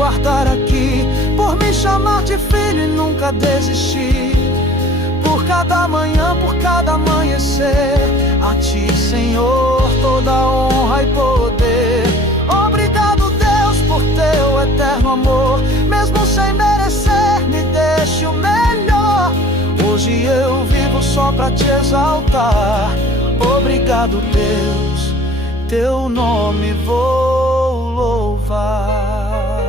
guardar aqui, por me chamar de filho e nunca desistir. Por cada manhã, por cada amanhecer, a Ti, Senhor, toda honra e poder. Obrigado, Deus, por Teu eterno amor. Mesmo sem merecer, me deixe o melhor. Hoje eu vivo só pra Te exaltar. Obrigado, Deus, Teu nome vou louvar.